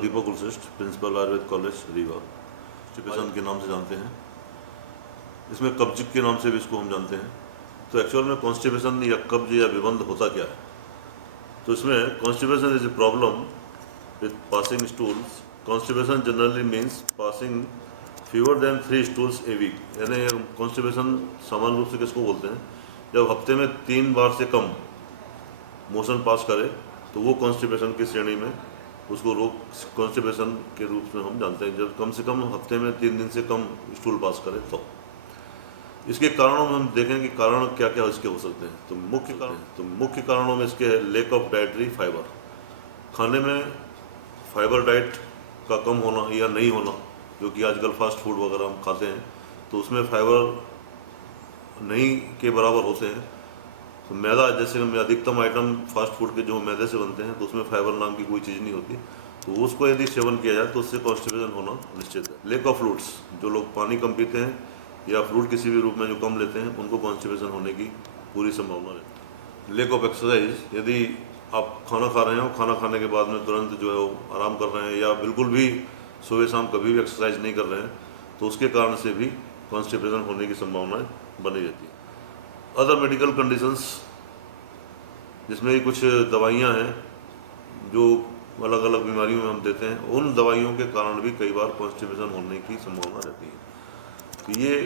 दीपक Kulshreshtha, principal Ayurveda college Rewa, constipation के नाम से जानते हैं। इसमें कब्ज के नाम से भी इसको हम जानते हैं। तो एक्चुअल में कॉन्स्टिपेशन या कब्ज या विबंध होता क्या है? तो इसमें constipation is a problem with passing stools. Constipation generally means passing fewer than 3 stools a week. यानी कॉन्स्टिपेशन सामान्य रूप से किसको बोलते हैं? जब हफ्ते में 3 बार से कम मोशन पास करे तो वो कॉन्स्टिपेशन की श्रेणी में उसको रोग कॉन्स्टिपेशन के रूप में हम जानते हैं। जब कम से कम हफ्ते में 3 दिन से कम स्टूल पास करे तो इसके कारणों में हम देखें कि कारण क्या क्या इसके हो सकते हैं। तो मुख्य कारणों में इसके है लेक ऑफ डाइटरी फाइबर। खाने में फाइबर डाइट का कम होना या नहीं होना, जो कि आजकल फास्ट फूड वगैरह हम खाते हैं तो उसमें फाइबर नहीं के बराबर होते हैं। तो मैदा जैसे में अधिकतम आइटम फास्ट फूड के जो मैदे से बनते हैं तो उसमें फाइबर नाम की कोई चीज़ नहीं होती। तो उसको यदि सेवन किया जाए तो उससे कॉन्स्टिपेशन होना निश्चित है। लेक ऑफ फ्रूट्स, जो लोग पानी कम पीते हैं या फ्रूट किसी भी रूप में जो कम लेते हैं उनको कॉन्स्टिपेशन होने की पूरी संभावना है। लेक ऑफ एक्सरसाइज, यदि आप खाना खा रहे हो, खाना खाने के बाद में तुरंत जो है वो आराम कर रहे हैं या बिल्कुल भी सुबह शाम कभी भी एक्सरसाइज नहीं कर रहे हैं तो उसके कारण से भी कॉन्स्टिपेशन होने की संभावनाएं बनी रहती है। अदर मेडिकल कंडीशंस, जिसमें कुछ दवाइयाँ हैं जो अलग अलग बीमारियों में हम देते हैं, उन दवाइयों के कारण भी कई बार कॉन्स्टिपेशन होने की संभावना रहती है। तो ये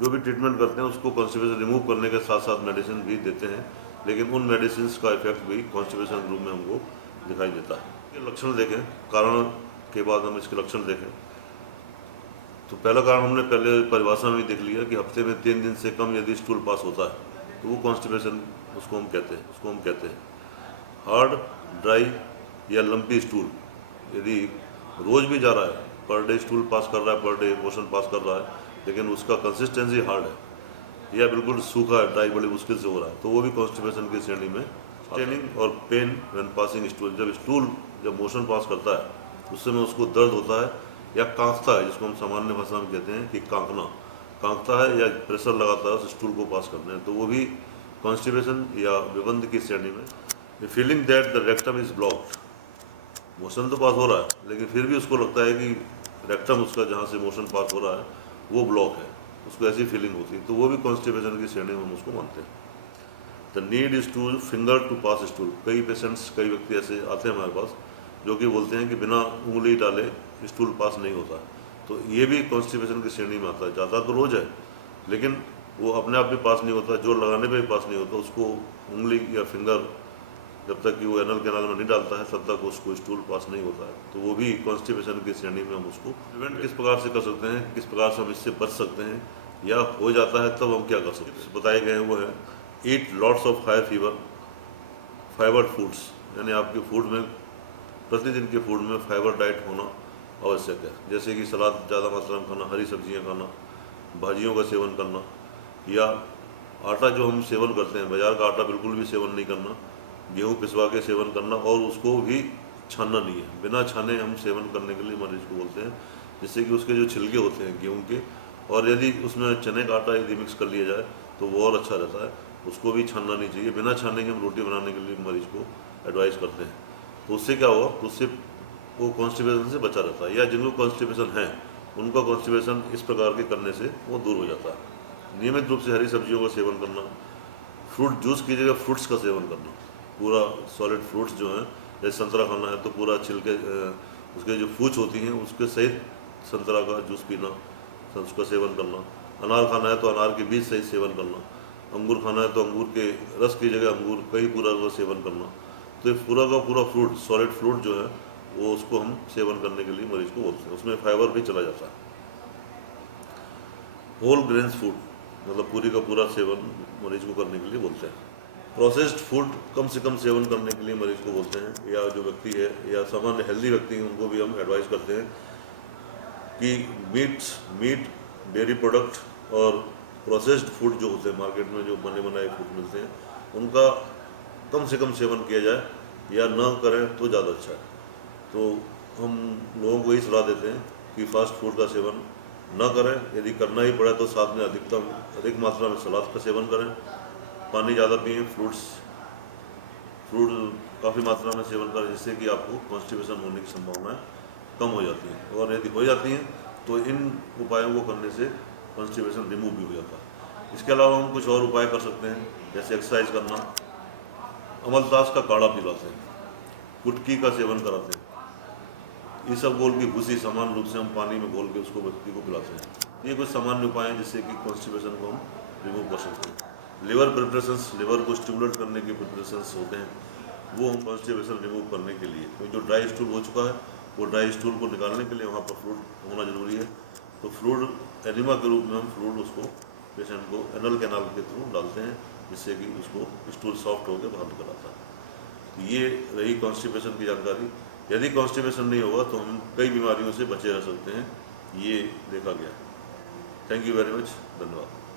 जो भी ट्रीटमेंट करते हैं उसको कॉन्स्टिपेशन रिमूव करने के साथ साथ मेडिसिन भी देते हैं, लेकिन उन मेडिसिन का इफेक्ट भी कॉन्स्टिपेशन के रूप में हमको दिखाई देता है। ये लक्षण देखें, कारण के बाद हम इसके लक्षण देखें तो पहला कारण हमने पहले परिभाषा में देख लिया कि हफ्ते में 3 दिन से कम यदि स्टूल पास होता है तो वो कॉन्स्टिपेशन उसको हम कहते हैं। हार्ड, ड्राई या लंपी स्टूल, यदि रोज भी जा रहा है, पर डे स्टूल पास कर रहा है, पर डे मोशन पास कर रहा है, लेकिन उसका कंसिस्टेंसी हार्ड है या बिल्कुल सूखा है, ड्राई बड़ी मुश्किल से हो रहा है, तो वो भी कॉन्स्टिपेशन की श्रेणी में। स्ट्रेनिंग और पेन व्हेन पासिंग स्टूल, जब मोशन पास करता है उस समय उसको दर्द होता है या कांपता है, जिसको हम सामान्य भाषा में कहते हैं कि कांपता है या प्रेशर लगाता है उस स्टूल को पास करने में, तो वो भी कॉन्स्टिपेशन या विबंध की श्रेणी में। Feeling that the rectum is blocked, motion तो पास हो रहा है लेकिन फिर भी उसको लगता है कि रेक्टम उसका जहाँ से मोशन पास हो रहा है वो ब्लॉक है, उसको ऐसी फीलिंग होती है, तो वो भी कॉन्स्टिपेशन की श्रेणी में हम उसको मानते हैं। The need is to finger to pass stool, कई व्यक्ति ऐसे आते हैं हमारे पास जो कि बोलते हैं कि बिना उंगली डाले स्टूल पास नहीं होता, तो ये भी कॉन्स्टिपेशन की श्रेणी में आता है। ज़्यादा तो रोज है लेकिन वो अपने आप भी पास नहीं होता, जोर लगाने पे भी पास नहीं होता, उसको उंगली या फिंगर जब तक कि वो एनल कैनाल में नहीं डालता है तब तक उसको स्टूल पास नहीं होता है, तो वो भी कॉन्स्टिपेशन की श्रेणी में हम उसको। प्रिवेंट किस प्रकार से कर सकते हैं, किस प्रकार से हम इससे बच सकते हैं, या हो जाता है तब हम क्या कर सकते हैं, बताए गए हैं वो है eat lots of high fibre foods, यानी आपके फूड में, प्रतिदिन के फूड में फाइबर डाइट होना आवश्यक है। जैसे कि सलाद ज़्यादा मात्रा में खाना, हरी सब्जियाँ खाना, भाजियों का सेवन करना, या आटा जो हम सेवन करते हैं, बाज़ार का आटा बिल्कुल भी सेवन नहीं करना, गेहूँ पिसवा के सेवन करना और उसको भी छानना नहीं है, बिना छाने हम सेवन करने के लिए मरीज को बोलते हैं, जिससे कि उसके जो छिलके होते हैं गेहूँ के, और यदि उसमें चने का आटा यदि मिक्स कर लिया जाए तो वो और अच्छा रहता है, उसको भी छानना नहीं चाहिए। बिना छाने के हम रोटी बनाने के लिए मरीज को एडवाइस करते हैं, तो उससे क्या हुआ, तो उससे वो कॉन्स्टिपेशन से बचा रहता है, या जिनको कॉन्स्टिपेशन है उनका कॉन्स्टिपेशन इस प्रकार के करने से वो दूर हो जाता है। नियमित रूप से हरी सब्जियों का सेवन करना, फ्रूट जूस की जगह फ्रूट्स का सेवन करना, पूरा सॉलिड फ्रूट्स जो हैं, जैसे संतरा खाना है तो पूरा छिलके उसके जो फूच होती हैं उसके सहित संतरा का जूस पीना, उसका सेवन करना। अनार खाना है तो अनार के बीज सहित सेवन करना। अंगूर खाना है तो अंगूर के रस की जगह अंगूर का ही पूरा का सेवन करना। तो ये पूरा का पूरा फ्रूट, सॉलिड फ्रूट जो है वो उसको हम सेवन करने के लिए मरीज को बोलते हैं, उसमें फाइबर भी चला जाता है। होल ग्रेन्स फूड, मतलब पूरी का पूरा सेवन मरीज को करने के लिए बोलते हैं। प्रोसेस्ड फूड कम से कम सेवन करने के लिए मरीज को बोलते हैं, या जो व्यक्ति है या सामान्य हेल्दी व्यक्ति हैं उनको भी हम एडवाइस करते हैं कि मीट, डेयरी प्रोडक्ट और प्रोसेस्ड फूड जो होते हैं मार्केट में, जो बने बनाए फूड मिलते हैं, उनका कम से कम सेवन किया जाए या न करें तो ज़्यादा अच्छा है। तो हम लोगों को यही सलाह देते हैं कि फास्ट फूड का सेवन न करें, यदि करना ही पड़े तो साथ में अधिक मात्रा में सलाद का सेवन करें, पानी ज़्यादा पिएँ, फ्रूट काफ़ी मात्रा में सेवन करें, जिससे कि आपको कॉन्स्टिपेशन होने की संभावना कम हो जाती हैं, और यदि हो जाती हैं तो इन उपायों को करने से कॉन्स्टिपेशन रिमूव भी हो जाता है। इसके अलावा हम कुछ और उपाय कर सकते हैं, जैसे एक्सरसाइज करना, अमलतास का काढ़ा पिलाते हैं, कुटकी का सेवन कराते हैं, इसबगोल की भूसी समान रूप से हम पानी में घोल के उसको व्यक्ति को पिलाते हैं। ये कुछ सामान्य उपाय हैं जिससे कि कॉन्स्टिपेशन को हम रिमूव कर सकते हैं। लिवर प्रिपरेशंस, लिवर को स्टिमुलेट करने के प्रिपरेशंस होते हैं, वो हम कॉन्स्टिपेशन रिमूव करने के लिए, क्योंकि जो ड्राई स्टूल हो चुका है वो ड्राई स्टूल को निकालने के लिए वहाँ पर फ्लूइड होना जरूरी है। तो फ्लूइड एनिमा के रूप में हम फ्लूइड उसको पेशेंट को एनल कैनाल के थ्रू डालते हैं, जिससे कि उसको स्टूल सॉफ्ट होकर बाहर निकल आता है। तो ये रही कॉन्स्टिपेशन की जानकारी। यदि कॉन्स्टिपेशन नहीं होगा तो हम कई बीमारियों से बचे रह सकते हैं, ये देखा गया। थैंक यू वेरी मच, धन्यवाद।